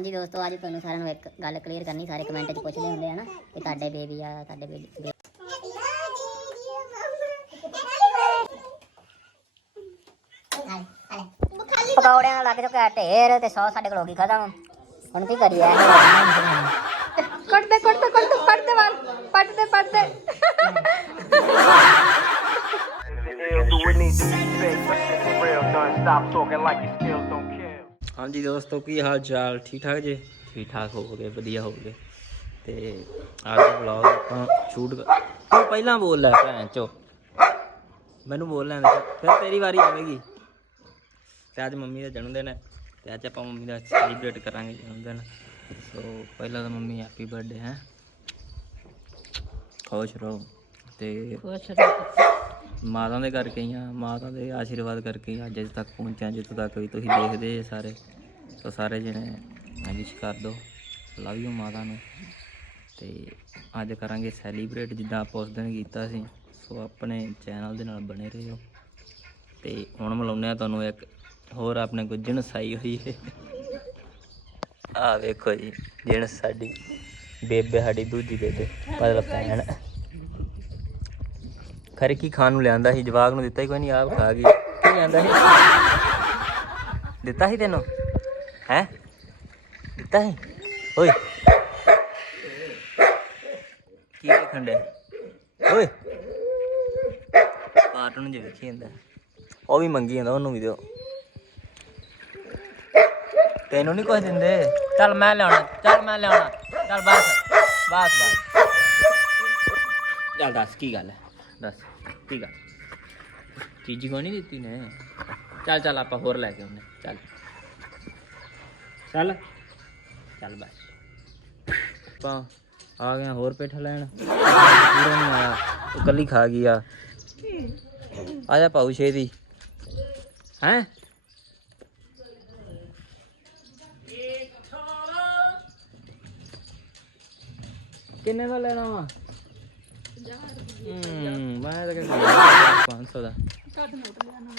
ਜੀ ਦੋਸਤੋ ਅੱਜ ਤੁਹਾਨੂੰ ਸਾਰਿਆਂ ਨੂੰ ਇੱਕ ਗੱਲ ਕਲੀਅਰ ਕਰਨੀ ਸਾਰੇ ਕਮੈਂਟ 'ਚ ਪੁੱਛਦੇ ਹੁੰਦੇ ਆ ਨਾ ਕਿ ਤੁਹਾਡੇ ਬੇਬੀ ਆ ਤੁਹਾਡੇ ਬੇਬੀ ਪਕੌੜਿਆਂ ਲੱਗ ਚੁੱਕਿਆ ਢੇਰ ਤੇ ਸੌ ਸਾਡੇ ਕੋਲ ਹੋ ਗਈ ਖਤਮ ਹੁਣ ਕੀ ਕਰੀਏ ਕੱਟ ਦੇ ਕੱਟ ਦੇ ਕੱਟ ਦੇ ਪੱਟ ਦੇ ਵਾਲ ਪੱਟ ਦੇ ਪੱਟ ਦੇ Do what needs to be it's real, done. Stop talking like kill. ਹਾਂਜੀ ਦੋਸਤੋ ਕੀ ਹਾਲ ਚਾਲ ਠੀਕ ਠਾਕ ਜੀ? ਠੀਕ ਠਾਕ ਹੋਵੋਗੇ ਵਧੀਆ ਹੋਵੋਗੇ। ਤੇ ਅੱਜ ਦਾ ਵਲੌਗ ਆਪਾਂ ਸ਼ੂਟ ਤੂੰ ਪਹਿਲਾਂ ਬੋਲ ਲੈ ਭੈਣ ਚੋ। ਮੈਨੂੰ ਬੋਲ ਲੈਣ ਦੇ। ਫਿਰ ਤੇਰੀ ਵਾਰੀ ਆਵੇਗੀ। ਤੇ ਅੱਜ ਮੰਮੀ ਦਾ ਜਨਮ ਦਿਨ ਹੈ। ਤੇ ਅੱਜ ਆਪਾਂ ਮੰਮੀ ਦਾ ਸੈਲੀਬ੍ਰੇਟ ਕਰਾਂਗੇ ਜਨਮ ਦਿਨ। ਸੋ ਪਹਿਲਾਂ ਤਾਂ ਮੰਮੀ ਹੈਪੀ ਬਰਥਡੇ ਹੈ। ਖੁਸ਼ ਰਹੋ। ਤੇ ਮਾਤਾ ਦੇ ਕਰਕੇ ਹੀ ਆ, ਮਾਤਾ ਦੇ ਆਸ਼ੀਰਵਾਦ ਕਰਕੇ ਹੀ ਅੱਜ ਇੱਥੇ ਤੱਕ ਪਹੁੰਚਿਆ ਜਿੱਥੇ ਤੱਕ ਵੀ ਤੁਸੀਂ ਦੇਖਦੇ ਜੇ ਸਾਰੇ ਸੋ ਸਾਰੇ ਜਣੇ ਵਿਸ਼ ਕਰ ਦਿਓ ਲਵ ਯੂ ਮਾਤਾ ਨੂੰ। ਤੇ ਅੱਜ ਕਰਾਂਗੇ ਸੈਲੀਬ੍ਰੇਟ ਜਿੱਦਾਂ ਆਪਾਂ ਉਸ ਦਿਨ ਕੀਤਾ ਸੀ, ਸੋ ਆਪਣੇ ਚੈਨਲ ਦੇ ਨਾਲ ਬਣੇ ਰਹੋ। ਤੇ ਹੁਣ ਮਿਲਾਉਂਦੇ ਆ ਤੁਹਾਨੂੰ ਇੱਕ ਹੋਰ ਆਪਣੇ ਕੋਲ ਜਿਣਸ ਆਈ ਹੋਈ ਹੈ। ਆ ਵੇਖੋ ਜੀ ਜਿਣਸ ਸਾਡੀ ਬੇਬੇ, ਸਾਡੀ ਦੂਜੀ ਬੇਬੇ ਮਤਲਬ ਭੈਣ। ਖਰੇ ਕੀ ਖਾਣ ਨੂੰ ਲਿਆਂਦਾ ਸੀ? ਜਵਾਗ ਨੂੰ ਦਿੱਤਾ ਹੀ ਕੋਈ ਨਹੀਂ, ਆਪ ਖਾ ਗਈ। ਕੀ ਲਿਆਂਦਾ ਸੀ? ਦਿੱਤਾ ਸੀ ਤੈਨੂੰ? ਹੈ? ਦਿੱਤਾ ਸੀ? ਓਏ। ਕੀ ਵੇਖਣ ਦੇ ਓਏ। ਕਾਰਟੂਨ ਜਿਹਾ ਵੇਖੀ ਜਾਂਦਾ। ਉਹ ਵੀ ਮੰਗੀ ਜਾਂਦਾ, ਉਹਨੂੰ ਵੀ ਦਿਓ। ਤੈਨੂੰ ਨਹੀਂ ਕੁਝ ਦਿੰਦੇ? ਚੱਲ ਮੈਂ ਲਿਆਉਣਾ, ਚੱਲ ਮੈਂ ਲਿਆਉਣਾ। ਚੱਲ ਬਸ ਬਸ ਬਸ। ਚੱਲ ਦੱਸ ਕੀ ਗੱਲ ਹੈ? ਦੱਸ। ਕੀ ਗੱਲ। ਚੀਜ਼ੀ ਕੋ ਨਹੀਂ ਦਿੱਤੀ ਨੇ? ਚੱਲ ਚੱਲ, ਆਪਾਂ ਹੋਰ ਲੈ ਕੇ ਆਉਂਦੇ ਚੱਲ। ਚੱਲ। ਚੱਲ ਬਸ ਆਪਾਂ ਆ ਗਏ ਹੋਰ ਪੇਠਾ ਲੈਣ। ਪੂਰਾ ਨਹੀਂ ਆਇਆ। ਉਹ ਕੱਲੀ ਖਾ ਗਈ ਆ। ਆ ਜਾ ਪਾਉ ਛੇਦੀ ਹੈ? ਕਿੰਨੇ ਦਾ ਲੈਣਾ ਵਾ? ਹੂੰ ਮੈਂ ਤਾਂ ਕਹਿੰਦਾ 500 ਦਾ ਕੱਟ ਨੋਟ ਲਿਆ ਨਾਲ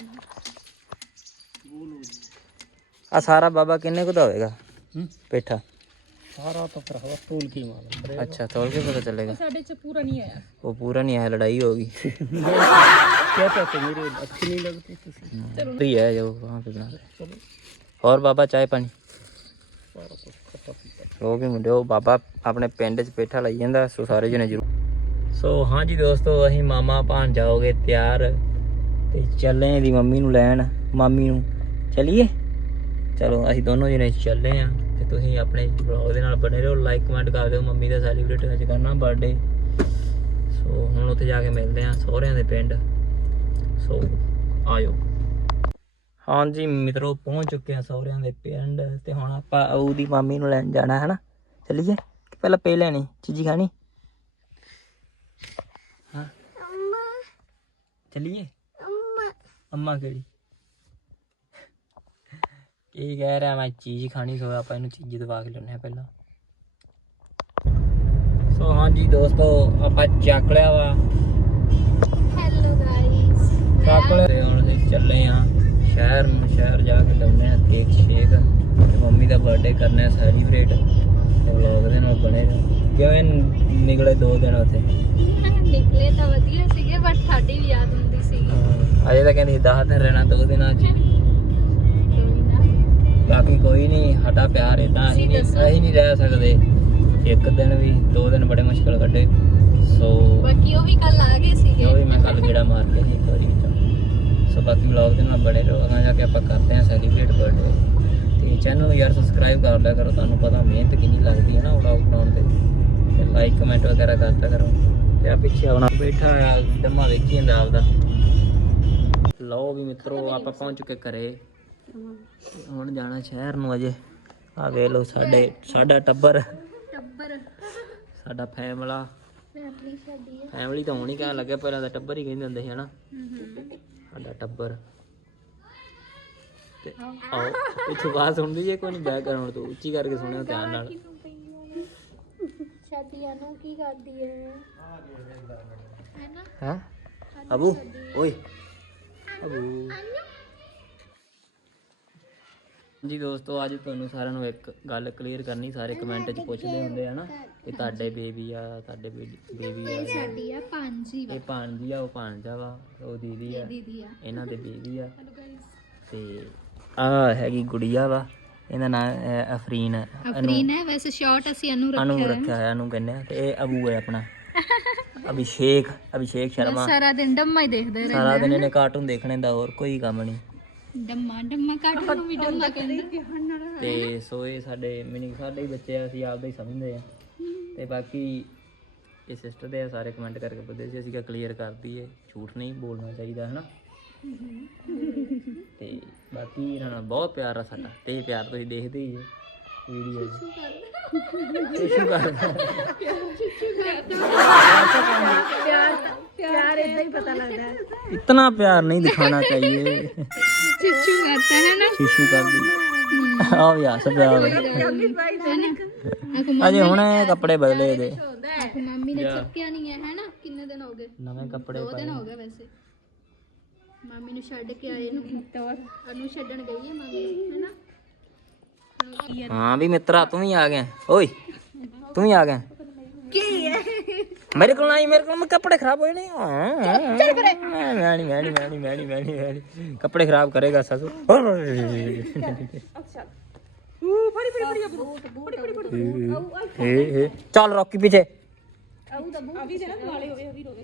ਆ ਸਾਰਾ ਬਾਬਾ ਕਿੰਨੇ ਕੁ ਦਾ ਹੋਵੇਗਾ? ਪੇਠਾ? ਸਾਰਾ ਤਾਂ ਫਿਰ ਹਵਾ ਤੋਲ ਕੀ ਮਾਲ ਅੱਛਾ ਤੋਲ ਕੇ ਪਤਾ ਚੱਲੇਗਾ। ਸਾਡੇ ਚ ਪੂਰਾ ਨਹੀਂ ਆਇਆ। ਉਹ ਪੂਰਾ ਨਹੀਂ ਆਇਆ ਲੜਾਈ ਹੋ ਗਈ। क्या कहते मेरे अच्छी नहीं लगती तुसी फ्री है जो वहाँ पे बना रहे और बाबा चाय पानी ਉਹ ਵੀ ਮੁੰਡੇ ਉਹ ਬਾਬਾ ਆਪਣੇ ਪਿੰਡ 'ਚ ਪੇਠਾ ਲਈ ਜਾਂਦਾ ਸੋ ਸਾਰੇ ਜਣੇ ਜ਼ਰੂਰ ਸੋ ਹਾਂਜੀ ਦੋਸਤੋ, ਅਸੀਂ ਮਾਮਾ ਭਾਣ ਜਾਓਗੇ ਤਿਆਰ ਤੇ ਚੱਲੇ ਦੀ ਮੰਮੀ ਨੂੰ ਲੈਣ, ਮਾਮੀ ਨੂੰ। ਚਲਿਏ? ਚਲੋ, ਅਸੀਂ ਦੋਨੋਂ ਜਣੇ ਚੱਲੇ ਆ ਤੇ ਤੁਸੀਂ ਆਪਣੇ ਵਲੌਗ ਦੇ ਨਾਲ ਬਣੇ ਰਹੋ। ਲਾਈਕ ਕਮੈਂਟ ਕਰ ਦਿਓ। ਮੰਮੀ ਦਾ ਸੈਲੀਬ੍ਰੇਟ ਅੱਜ ਕਰਨਾ ਬਰਥਡੇ ਸੋ ਹੁਣ ਉੱਥੇ ਜਾ ਕੇ ਮਿਲਦੇ ਆ ਸਹੁਰਿਆਂ ਦੇ ਪਿੰਡ। ਸੋ ਆਇਓ। ਹਾਂਜੀ, ਮਿੱਤਰੋ, ਪਹੁੰਚ ਚੁੱਕੇ ਆ ਸਹੁਰਿਆਂ ਦੇ ਪਿੰਡ ਤੇ ਹੁਣ ਆਪਾਂ ਉਹਦੀ ਮਾਮੀ ਨੂੰ ਲੈਣ ਜਾਣਾ ਹੈ ਨਾ ਚੱਲੀਏ? ਪਹਿਲਾਂ ਪੇ ਲੈਣੀ, ਚੀਜ਼ੀ ਖਾਣੀ ਹਾਂ ਅੰਮਾ ਚੱਲੀਏ? ਅੰਮਾ। ਅੰਮਾ ਕਿਹੜੀ? ਕੀ ਕਹਿ ਰਿਹਾ ਮੈਂ ਚੀਜ਼ ਖਾਣੀ ਸੋ ਆਪਾਂ ਇਹਨੂੰ ਚੀਜ਼ ਦਵਾ ਕੇ ਲੈਣੇ ਆ ਪਹਿਲਾਂ। ਸੋ ਹਾਂਜੀ ਦੋਸਤੋ ਆਪਾਂ ਚੱਕ ਲਿਆ ਵਾ। ਹੈਲੋ ਗਾਇਸ ਚੱਕ ਲਿਆ। ਹੁਣ ਅਸੀਂ ਚੱਲੇ ਆ ਸ਼ਹਿਰ ਨੂੰ। ਸ਼ਹਿਰ ਜਾ ਕੇ ਲਾਉਣੇ ਆ ਕੇਕ ਸ਼ੇਕ ਤੇ ਮੰਮੀ ਦਾ ਬਰਥਡੇ ਕਰਨਾ ਹੈ ਸੈਲੀਬ੍ਰੇਟ ਤੇ ਵਲੌਗ ਦੇ ਨਾਲ ਬਣੇ ਰਹੋ ਕਿਵੇਂ ਨਿਕਲੇ ਦੋ ਦਿਨ ਉੱਥੇ। ਨਿਕਲੇ ਤਾਂ ਵਧੀਆ ਸੀਗੇ ਬਟ ਸਾਡੀ ਵੀ ਯਾਦ ਹੁੰਦੀ ਸੀਗੀ ਹਾਂ, ਅਜੇ ਤਾਂ ਕਹਿੰਦੀ 10 ਦਿਨ ਰਹਿਣਾ ਦੋ ਦਿਨਾਂ 'ਚ। ਹੀ। ਕੋਈ ਨਾ ਬਾਕੀ ਕੋਈ ਨਹੀਂ ਸਾਡਾ ਪਿਆਰ ਇਦਾਂ ਅਸੀਂ ਨਹੀਂ ਅਸੀਂ ਨਹੀਂ ਰਹਿ ਸਕਦੇ। ਇੱਕ ਦਿਨ ਵੀ ਦੋ ਦਿਨ ਬੜੇ ਮੁਸ਼ਕਲ ਕੱਢੇ। ਸੋ ਬਾਕੀ ਉਹ ਵੀ ਕੱਲ ਆ ਗਏ ਸੀਗੇ। ਜੋ ਵੀ ਮੈਂ ਕੱਲ ਗੇੜਾ ਮਾਰ ਕੇ ਸੀ ਇੱਕ ਵਾਰੀ ਵਿੱਚ। ਸੋ ਬਾਕੀ ਵਲੌਗ ਦੇ ਨਾਲ ਬਣੇ ਰਹੋ ਅਗਾਂ ਜਾ ਕੇ ਆਪਾਂ ਕਰਦੇ ਹਾਂ ਸੈਲੀਬ੍ਰੇਟ ਬਰਥਡੇ ਤੇ ਚੈਨਲ ਨੂੰ ਯਾਰ ਸਬਸਕ੍ਰਾਈਬ ਕਰ ਲਿਆ ਕਰੋ ਤੁਹਾਨੂੰ ਪਤਾ ਮਿਹਨਤ ਕਿੰਨੀ ਲੱਗਦੀ ਹੈ ਨਾ ਵਲੌਗ ਬਣਾਉਣ ਤੇ। ਤੇ ਲਾਈਕ ਕਮੈਂਟ ਵਗੈਰਾ ਕਰਦਾ ਕਰੋ। ਤੇ ਆ ਪਿੱਛੇ ਆਪਣਾ ਬੈਠਾ ਆ ਦਮਾ ਵੇਖੀ ਜਾਂਦਾ ਆਪਦਾ। ਲਓ ਵੀ ਮਿੱਤਰੋ ਆਪਾਂ ਪਹੁੰਚ ਚੁੱਕੇ ਘਰੇ। ਹੁਣ ਜਾਣਾ ਸ਼ਹਿਰ ਨੂੰ ਅਜੇ। ਆ ਵੇਖ ਲਓ ਸਾਡੇ ਸਾਡਾ ਟੱਬਰ। ਟੱਬਰ। ਸਾਡਾ ਫੈਮਲਾ। ਫੈਮਿਲੀ ਸਾਡੀ ਫੈਮਿਲੀ ਤਾਂ ਹੋਣੀ ਕਹਿਣ ਲੱਗੇ ਪਹਿਲਾਂ ਤਾਂ ਟੱਬਰ ਹੀ ਕਹਿੰਦੇ ਹੁੰਦੇ ਸੀ ਹਨਾ? ਸਾਡਾ ਟੱਬਰ। ਤੇ ਆਓ ਇੱਥੋਂ ਬਾਤ ਸੁਣਦੀ ਜੇ ਕੋਈ ਨਹੀਂ ਬੈਕ ਤੋਂ ਉੱਚੀ ਕਰਕੇ ਸੁਣਿਓ ਧਿਆਨ ਨਾਲ। ਸ਼ਾਦੀਆਂ ਨੂੰ ਕੀ ਕਰਦੀ ਹੈ ਹੈਨਾ? ਹੈ? ਅਬੂ ਓਏ। ਅਬੂ। ਜੀ ਦੋਸਤੋ ਅੱਜ ਤੁਹਾਨੂੰ ਸਾਰਿਆਂ ਨੂੰ ਇੱਕ ਗੱਲ ਕਲੀਅਰ ਕਰਨੀ ਸਾਰੇ ਕਮੈਂਟ 'ਚ ਪੁੱਛਦੇ ਹੁੰਦੇ ਆ ਨਾ ਕਿ ਤੁਹਾਡੇ ਬੇਬੀ ਆ ਤੁਹਾਡੇ ਬੇਬੀ ਆ ਸਾਡੀ ਆ ਪਾਂਜੀ ਇਹ ਭਾਣਜੀ ਆ ਉਹ ਭਾਣਜਾ ਵਾ ਉਹ ਦੀਦੀ ਆ। ਦੀਦੀ ਆ। ਇਹਨਾਂ ਦੇ ਬੇਬੀ ਆ। ਤੇ ਆ ਹੈਗੀ ਗੁੜੀਆ ਵਾ। ਇਹਦਾ ਨਾਮ ਅਫਰੀਨ। ਹੈ ਅਫਰੀਨ ਹੈ ਵੈਸੇ ਸ਼ਾਰਟ ਅਸੀਂ ਅਨੂ ਅਨੂ ਰੱਖਿਆ ਰੱਖਿਆ ਹੋਇਆ ਇਹਨੂੰ ਕਹਿੰਦੇ ਆ ਤੇ ਇਹ ਅਬੂ ਹੈ ਆਪਣਾ। ਅਭਿਸ਼ੇਕ ਅਭਿਸ਼ੇਕ ਸ਼ਰਮਾ। ਸਾਰਾ ਦਿਨ ਡੰਮਾ ਹੀ ਦੇਖਦੇ ਰਹੇ ਸਾਰਾ ਦਿਨ ਇਹਨੇ ਕਾਰਟੂਨ ਦੇਖਣੇ ਦਾ ਹੋਰ ਕੋਈ ਕੰਮ ਨਹੀਂ। ਡੰਮਾ ਡੰਮਾ ਕਾਟੂ ਨੂੰ ਵੀ ਡੰਮਾ ਕਹਿੰਦੇ। ਤੇ ਸੋ ਇਹ ਸਾਡੇ ਮਿਨੀ ਸਾਡੇ ਹੀ ਬੱਚੇ ਆ ਅਸੀਂ ਆਪਦਾ ਹੀ ਸਮਝਦੇ ਆ। ਤੇ ਬਾਕੀ ਇਹ ਸਿਸਟਰ ਦੇ ਸਾਰੇ ਕਮੈਂਟ ਕਰਕੇ ਪੁੱਛਦੇ ਸੀ ਅਸੀਂ ਕਿਹਾ ਕਲੀਅਰ ਕਰ ਦਈਏ ਝੂਠ ਨਹੀਂ ਬੋਲਣਾ ਚਾਹੀਦਾ ਹੈ ਨਾ ਤੇ ਬਾਕੀ ਇਹਨਾਂ ਨਾਲ ਬਹੁਤ ਪਿਆਰ ਆ ਸਾਡਾ ਤੇ ਪਿਆਰ ਤੁਸੀਂ ਦੇਖਦੇ ਹੀ ਹੋ ਵੀਡੀਓ ਸ਼ੁਸ਼ੂ ਕਰਦਾ। ਪਿਆਰ ਪਿਆਰ ਇਦਾਂ ਹੀ ਪਤਾ ਲੱਗਦਾ ਇਤਨਾ ਪਿਆਰ ਨਹੀਂ ਦਿਖਾਣਾ ਚਾਹੀਏ। ਚਿੱਚੂ ਕਰਤਾ ਹੈ ਨਾ। ਸ਼ੁਸ਼ੂ ਕਰਦੀ। ਆ ਵੀ ਆ ਸਭ ਆ ਅਜੇ ਹੁਣ ਕੱਪੜੇ ਬਦਲੇ ਇਹਦੇ ਮੰਮੀ ਨੇ ਚੱਕਿਆ ਨਹੀਂ ਹੈ ਹੈ ਕਿੰਨੇ ਦਿਨ ਹੋ ਗਏ? ਨਵੇਂ ਕੱਪੜੇ ਦੋ ਦਿਨ ਹੋ ਗਏ ਵੈਸੇ। ਮਾਮੀ ਨੂੰ ਛੱਡ ਕੇ ਆਏ ਨੂੰ। ਤੋਰ ਅਨੂ ਛੱਡਣ ਗਈ ਹੈ ਮਾਮੀ ਨੂੰ, ਹੈਨਾ ਹਾਂ ਵੀ ਮਿੱਤਰਾ ਤੂੰ ਵੀ ਆ ਗਿਆ। ਓਏ ਤੂੰ ਵੀ ਆ ਗਿਆ। ਕੀ ਹੈ? ਮੇਰੇ ਕੋਲ ਆਈ ਮੇਰੇ ਕੋਲ ਮੈਂ ਕੱਪੜੇ ਖਰਾਬ ਹੋਏ ਨੇ। ਹਾਂ। ਚੱਲ ਕਰੇ ਮੈਂ ਨਹੀਂ ਮੈਂ ਨਹੀਂ ਮੈਂ ਨਹੀਂ ਮੈਂ ਨਹੀਂ ਮੈਂ ਨਹੀਂ ਮੈਂ ਨਹੀਂ। ਕੱਪੜੇ ਖਰਾਬ ਕਰੇਗਾ ਸਾਸੂ ਹੇ ਹੇ ਚੱਲ ਰੌਕੀ ਪਿੱਛੇ। ਆਉ ਦਾ ਬੂ ਅਭੀ ਦੇ ਨਾ ਵਾਲੇ ਹੋਵੇ ਅਭੀ ਰੋਵੇ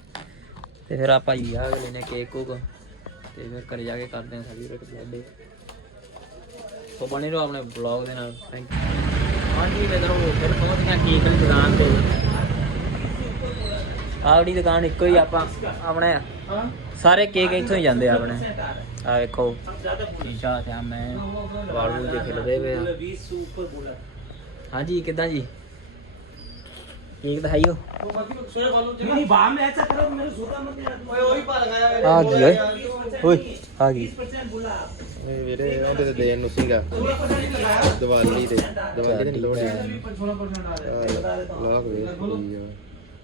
ਤੇ ਫਿਰ ਆਪਾਂ ਹੀ ਆ ਅਗਲੇ ਨੇ ਕੇਕ ਕੂਕ ਤੇ ਫਿਰ ਘਰੇ ਜਾ ਕੇ ਕਰਦੇ ਹਾਂ ਸੈਲੀਬ੍ਰੇਟ ਬਰਥਡੇ ਸੋ ਬਣੇ ਰਹੋ ਆਪਣੇ ਬਲੌਗ ਦੇ ਨਾਲ ਥੈਂਕ ਯੂ ਹਾਂਜੀ ਮਿੱਤਰੋ ਫਿਰ ਪਹੁੰਚ ਗਿਆ ਕੇਕ ਦੀ ਦੁਕਾਨ ਤੇ। ਆਵੜੀ ਦੁਕਾਨ ਇੱਕੋ ਹੀ ਆਪਾਂ ਆਪਣੇ ਸਾਰੇ ਕੇਕ ਇੱਥੋਂ ਹੀ ਜਾਂਦੇ ਆ ਆਪਣੇ। ਆ ਵੇਖੋ ਸ਼ੀਸ਼ਾ ਤੇ ਆ ਮੈਂ ਵਾਲੂ ਦੇ ਖਿਲਦੇ ਪਏ ਆ। ਹਾਂਜੀ ਕਿਦਾਂ ਜੀ? ਕੇਕ ਦਿਖਾਈਓ। ਆ ਗਈ ਓਏ। ਓਏ ਆ ਗਈ। ਨਹੀਂ ਵੀਰੇ ਉਹਦੇ ਤੇ ਦੇਣ ਨੂੰ ਸੀਗਾ। ਦੀਵਾਲੀ ਤੇ। ਦੀਵਾਲੀ ਤੇ ਨਹੀਂ। ਲੋੜ ਲੋਕ ਵੇ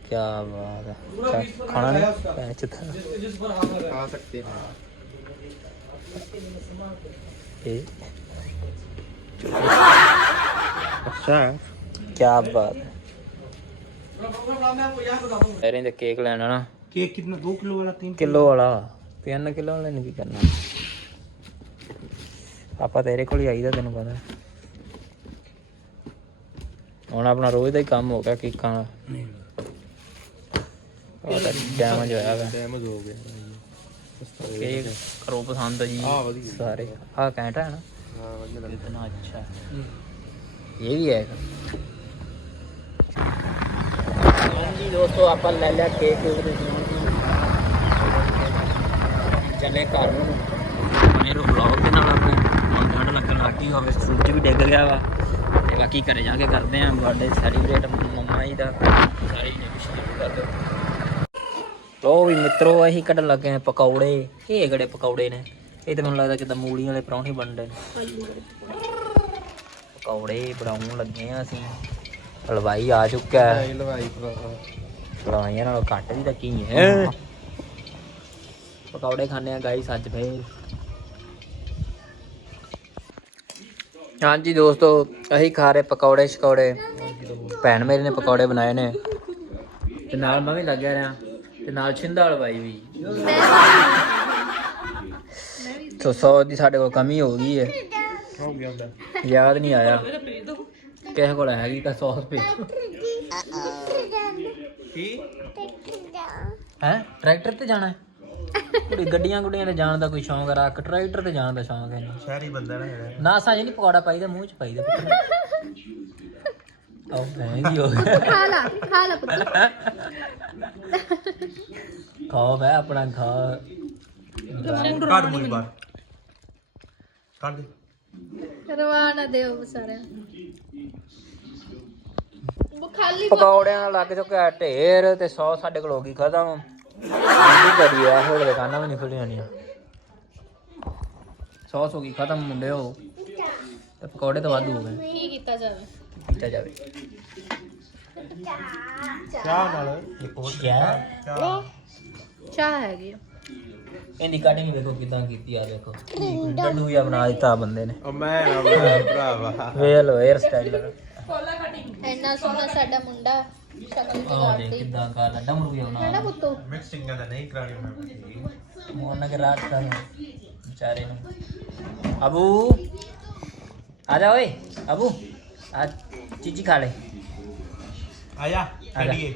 ਕੀ ਬਾਤ ਹੈ ਖਾਣਾ ਨਹੀਂ? ਪੈਚ ਤਾਂ। ਆ ਸਕਤੇ ਹਾਂ। ਇਹ। ਅੱਛਾ। ਕੀ ਬਾਤ ਹੈ ਐਰੇ ਦੇ ਕੇਕ ਲੈਣਾ ਨਾ केक कितना दो किलो वाला तीन ਕਿਲੋ ਵਾਲਾ 3 ਕਿਲੋ ਵਾਲੇ ਨੇ ਕੀ ਕਰਨਾ ਆਪਾਂ ਤੇਰੇ ਕੋਲ ਹੀ ਆਈਦਾ ਤੈਨੂੰ ਪਤਾ ਹੁਣ ਆਪਣਾ ਰੋਜ਼ ਦਾ ਹੀ ਕੰਮ ਹੋ ਗਿਆ ਕੇਕਾਂ ਦਾ ਉਹ ਤਾਂ ਡੈਮੇਜ ਹੋਇਆ ਵਾ ਡੈਮੇਜ ਹੋ ਗਿਆ ਕੇਕ ਕਰੋ ਪਸੰਦ ਜੀ ਆ ਵਧੀਆ ਸਾਰੇ ਆ ਕੈਂਟ ਹੈ ਨਾ ਹਾਂ ਵਧੀਆ ਲੱਗਦਾ इतना अच्छा ये भी है ਹਾਂਜੀ ਦੋਸਤੋ ਆਪਾਂ ਲੈ ਲਿਆ ਕੇਕ ਉਹਦੇ ਚੱਲੇ ਘਰ ਨੂੰ। ਮੇਰੇ ਵਲੌਗ ਦੇ ਨਾਲ ਆਪਣੇ ਹੁਣ ਠੰਡ ਲੱਗਣ ਲੱਗੀ ਹੋਵੇ ਸੂਰਜ ਵੀ ਡਿੱਗ ਗਿਆ ਵਾ। ਤੇ ਬਾਕੀ ਘਰੇ ਜਾ ਕੇ ਕਰਦੇ ਆਂ ਬਰਥਡੇ ਸੈਲੀਬ੍ਰੇਟ ਮੰਮਾ ਜੀ ਦਾ। ਸਾਰੇ ਨੇ ਵਿਸ਼ ਕਰਦੇ। ਲੋ ਵੀ ਮਿੱਤਰੋ ਅਸੀਂ ਕੱਢਣ ਲੱਗੇ ਆ ਪਕੌੜੇ। ਇਹ ਕਿਹੜੇ ਪਕੌੜੇ ਨੇ? ਇਹ ਤਾਂ ਮੈਨੂੰ ਲੱਗਦਾ ਕਿਦਾਂ ਮੂਲੀਆਂ ਵਾਲੇ ਪਰੌਂਠੇ ਬਣਦੇ ਨੇ। ਪਕੌੜੇ ਬਣਾਉਣ ਲੱਗੇ ਆ ਅਸੀਂ। ਹਲਵਾਈ ਆ ਚੁੱਕਾ ਹੈ। ਇਹ ਲਵਾਈ ਭਰਾ। ਹਲਵਾਈਆਂ ਨਾਲੋਂ ਘੱਟ ਵੀ ਤਾਂ ਕੀ ਹੈ। ਪਕੌੜੇ ਖਾਣੇ ਆ ਗਾਈਸ ਅੱਜ ਫੇਰ। ਹਾਂਜੀ ਦੋਸਤੋ ਅਸੀਂ ਖਾ ਰਹੇ ਪਕੌੜੇ ਸ਼ਕੌੜੇ। ਭੈਣ ਮੇਰੇ ਨੇ ਪਕੌੜੇ ਬਣਾਏ ਨੇ। ਤੇ ਨਾਲ ਮੈਂ ਵੀ ਲੱਗਿਆ ਰਿਹਾ। ਤੇ ਨਾਲ ਛਿੰਦਾ ਹਲਵਾਈ ਵੀ। ਤੋ ਸੌ ਦੀ ਸਾਡੇ ਕੋਲ ਕਮੀ ਹੋ ਗਈ ਹੈ। ਹੋ ਗਿਆ ਹੁੰਦਾ। ਯਾਦ ਨਹੀਂ ਆਇਆ। ਕਿਸੇ ਕੋਲ ਹੈਗੀ ਤਾਂ 100 ਰੁਪਏ ਕੀ? ਹੈ? ਟਰੈਕਟਰ ਤੇ ਜਾਣਾ ਹੈ? ਗੱਡੀਆਂ ਗੁੱਡੀਆਂ ਤੇ ਜਾਣ ਦਾ ਕੋਈ ਸ਼ੌਂਕ ਰੱਖ ਟਰੈਕਟਰ ਤੇ ਜਾਣ ਦਾ ਸ਼ੌਂਕ ਹੈ ਨਹੀਂ। ਸ਼ਹਿਰੀ ਬੰਦਾ ਨਾ ਜਿਹੜਾ ਨਾ ਸਾਂਝ ਨਹੀਂ ਪਕੌੜਾ ਪਾਈਦਾ ਮੂੰਹ ਚ ਪਾਈਦਾ ਆਹ ਨਹੀਂ ਹੋ ਖਾ ਲਾ ਖਾ ਲਾ ਪੁੱਤ। ਖਾਓ ਬੈ ਆਪਣਾ ਖਾ। ਕੱਢ ਮੂੰਹ ਬਾਹਰ। ਕੱਢ। ਦੇ ਰਵਾਨਾ ਦਿਓ ਸਾਰਿਆਂ ਖਾਲੀ ਪਕੌੜਿਆਂ ਨਾਲ ਲੱਗ ਚੁੱਕਿਆ ਢੇਰ ਤੇ ਸੌ ਸਾਡੇ ਕੋਲ ਹੋ ਗਈ ਖਤਮ। ਕੀ ਕਰੀਏ ਹੋਰ ਦੁਕਾਨਾਂ ਵੀ ਨਹੀਂ ਖੁੱਲੀਆਂ ਨਹੀਂ ਸੌਸ ਹੋ ਗਈ ਖਤਮ ਮੁੰਡੇ ਹੋ ਤੇ ਪਕੌੜੇ ਤਾਂ ਵਾਧੂ ਹੋ ਗਏ। ਕੀ ਕੀਤਾ ਜਾਵੇ? ਕੀਤਾ ਜਾਵੇ। ਚਾਹ ਨਾਲ। ਇੱਕ ਹੋਰ ਕਿਆ ਚਾਹ ਹੈਗੀ ਆ। ਇਹਦੀ ਕਟਿੰਗ ਵੇਖੋ ਕਿਦਾਂ ਕੀਤੀ ਆ ਦੇਖੋ ਡੱਡੂ ਜਿਹਾ ਬਣਾ ਦਿੱਤਾ ਬੰਦੇ ਨੇ। ਉਹ ਮੈਂ ਭਰਾਵਾ। ਵੇਖ ਲੋ ਹੇਅਰ ਸਟਾਈਲ ਇੰਨਾ ਸੋਹਣਾ ਸਾਡਾ ਮੁੰਡਾ ਸ਼ਕਲ ਆਹ ਦੇਖ ਜਗਾਤੀ ਕਿਦਾਂ ਕਰ ਡਮਰੂ ਜਿਹਾ ਹੈ ਨਾ ਬਣਾ ਪੁੱਤੋ? ਮਿਕਸਿੰਗਾਂ ਦਾ ਨਹੀਂ ਕਰਾਣੀ ਮੈਂ ਮੋਨ ਕੇ ਰਾਤ ਕਰ ਵਿਚਾਰੇ ਨੂੰ। ਅਬੂ ਆ ਜਾ ਓਏ ਅਬੂ ਆ ਚੀਜੀ ਖਾ ਲੈ। ਆਇਆ ਕੱਢੀਏ।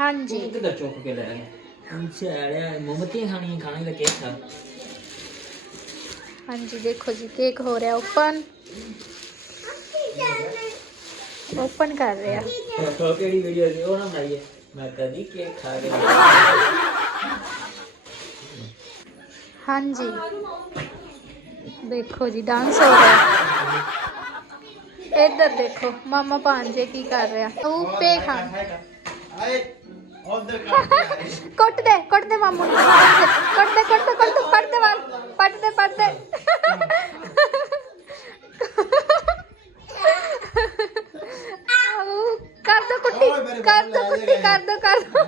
ਹਾਂਜੀ। ਕਿੱਧਰ ਚੁੱਕ ਕੇ ਲੈ ਗਿਆ ਚਾੜਿਆ ਮੋਮਤੀਆਂ ਖਾਣੀਆਂ ਖਾਣੇ ਦਾ ਕੇਕ ਖਾ। ਹਾਂਜੀ ਦੇਖੋ ਜੀ ਕੇਕ ਹੋ ਰਿਹਾ ਓਪਨ ਓਪਨ ਕਰ ਰਿਹਾ ਉਹ ਕਿਹੜੀ ਵੀਡੀਓ ਸੀ ਉਹ ਨਾ ਬਣਾਈਏ ਮੈਂ ਕਦੀ ਕੇਕ ਖਾ ਕੇ ਹਾਂਜੀ ਦੇਖੋ ਜੀ ਡਾਂਸ ਹੋ ਰਿਹਾ ਇੱਧਰ ਦੇਖੋ ਮਾਮਾ ਭਾਂਜੇ ਕੀ ਕਰ ਰਿਹਾ ਉਹ ਪੇ ਖਾਣ ਆਏ ਉਧਰ ਕੁੱਟ ਦੇ ਕੁੱਟ ਦੇ ਮਾਮੂ ਨੂੰ ਕੁੱਟ ਦੇ ਕੁੱਟ ਦੇ ਕੁੱਟ ਦੇ ਪੱਟ ਦੇ ਵਾਲ ਪੱਟ ਦੇ ਪੱਟ ਦੇ ਆਊ, ਕਰ ਦੋ ਕੁੱਟੀ ਕਰ ਦੋ ਕੁੱਟੀ ਕਰ ਦੋ ਕਰ ਦੋ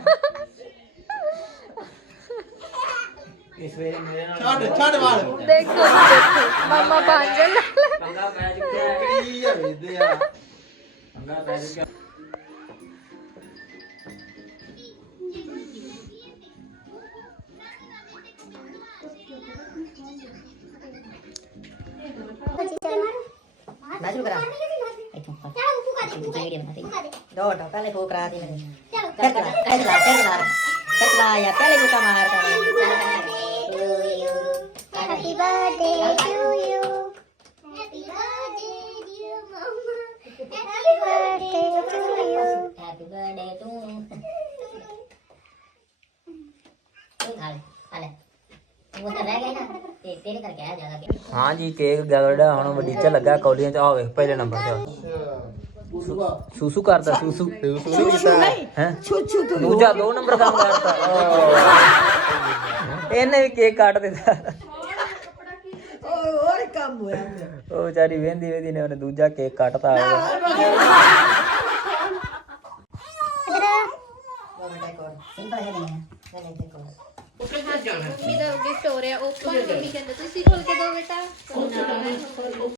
ਇਸ ਵੇਲੇ ਮੇਰੇ ਨਾਲ ਛੱਡ ਵਾਲ। ਦੇਖੋ ਜੀ ਦੇਖੋ ਮਾਮਾ ਭਾਂਜੇ ਨਾਲ। ਪੰਗਾ ਪੈ ਚੁੱਕਿਆ ਕੀ ਹੋਈਦੇ ਆ? ਪੰਗਾ ਪੈ ਚੁੱਕਿਆ। ਮੈਂ ਸ਼ੁਰੂ ਕਰਾਂ। ਇੱਥੋਂ ਦੂਜੀ ਵੀਡੀਓ ਬਣਾ ਦੇ। ਦੋ ਦੋ ਪਹਿਲੇ ਫੂਕ ਕਰਾ ਦੀ ਮੇਰੇ ਫਿਰ ਚਲਾ ਫਿਰ ਚਲਾ ਫਿਰ ਚਲਾ। ਫਿਰ ਚਲਾ ਯਾ ਪਹਿਲੇ ਫੂਕਾ ਮਾਰਦਾ birthday to you happy birthday dear mama happy birthday to you happy birthday to ਤੂੰ ਖਾ ਲੈ ਖਾ ਲੈ ਉਹ ਤਾਂ ਰਹਿ ਗਈ ਨਾ ਤੇ ਤੇਰੇ ਕਰਕੇ ਆ ਜ਼ਿਆਦਾ ਹਾਂ ਜੀ ਕੇਕ ਗਗੜਾ ਹੁਣ ਵੱਡੀ ਚ ਲੱਗਾ ਕੌਲੀਆਂ ਚ ਆ ਵੇਖ ਪਹਿਲੇ ਨੰਬਰ ਤੇ ਸੂਸੂ ਕਰਦਾ ਸੂਸੂ। ਹੈ? ਦੂਜਾ ਦੋ ਨੰਬਰ ਕੰਮ ਕਰਦਾ ਇਹਨੇ ਵੀ ਕੇਕ ਕੱਟ ਦਿੱਤਾ। ਕੰਮ ਹੋਇਆ ਉਹ ਵਿਚਾਰੀ ਵੇਂਦੀ ਵੇਂਦੀ ਨੇ ਉਹਨੇ ਦੂਜਾ ਕੇਕ ਕੱਟਤਾ ਸਿੰਪਲ ਹੈ ਨਹੀਂ ਹੈ। ਨਹੀਂ ਦੇਖੋ ਮੰਮੀ ਦਾ ਗਿਫਟ ਹੋ ਰਿਹਾ ਓਪਨ ਮੰਮੀ ਕਹਿੰਦੇ ਤੁਸੀਂ ਖੋਲ ਕੇ ਦਿਓ ਬੇਟਾ।